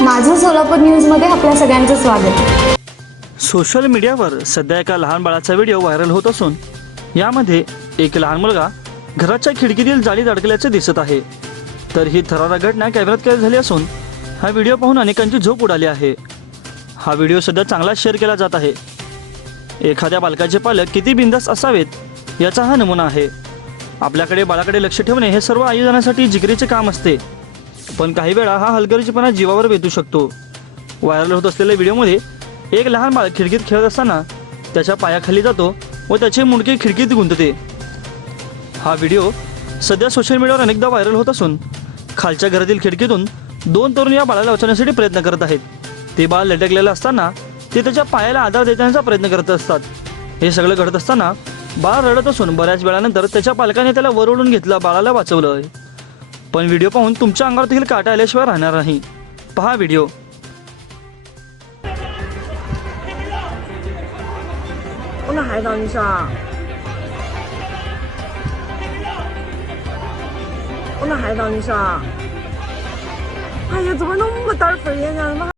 माझं सोलापूर न्यूजमध्ये आपल्या सगळ्यांचं स्वागत. सोशल मीडियावर सध्या एका लहान बाळाचा व्हिडिओ व्हायरल होत असून यामध्ये एक लहान मुलगा घराच्या खिडकीतील जाळीत अडकल्याचे दिसत आहे. तर ही थरारा घटना कॅमेऱ्यात कैद झाली असून हा व्हिडिओ पाहून अनेकांची झोप उडाली आहे. हा व्हिडिओ सध्या चांगला शेअर केला जात आहे. एखाद्या बालकाचे पालक किती बिंदास असावेत याचा हा नमुना आहे. आपल्याकडे बाळाकडे लक्ष ठेवणे हे सर्व आयोजनासाठी जिगरीचे काम असते. पण काही वेळा हा हलगर्जीपणा जीवावर बेतू शकतो. व्हायरल होत असलेल्या व्हिडिओमध्ये एक लहान बाळ खिडकीत खेळत असताना त्याच्या पायाखाली जातो व त्याचे मुंडके खिडकीत गुंतते. हा व्हिडिओ सध्या सोशल मीडियावर अनेकदा व्हायरल होत असून खालच्या घरातील खिडकीतून दोन तरुण या बाळाला वाचवण्यासाठी प्रयत्न करत आहेत. ते बाळ लटकलेलं असताना ते त्याच्या पायाला आधार देण्याचा प्रयत्न करत असतात. हे सगळं घडत असताना बाळ रडत असून बऱ्याच वेळानंतर त्याच्या पालकाने त्याला वर ओढून घेतलं बाळाला वाचवलं पण व्हिडिओ पाहून तुमच्या अंगावर देखील काटा आल्याशिवाय राहणार नाही पहा व्हिडिओ 我那海岛你说，我那海岛你说，哎呀，怎么那么大份儿呀？怎么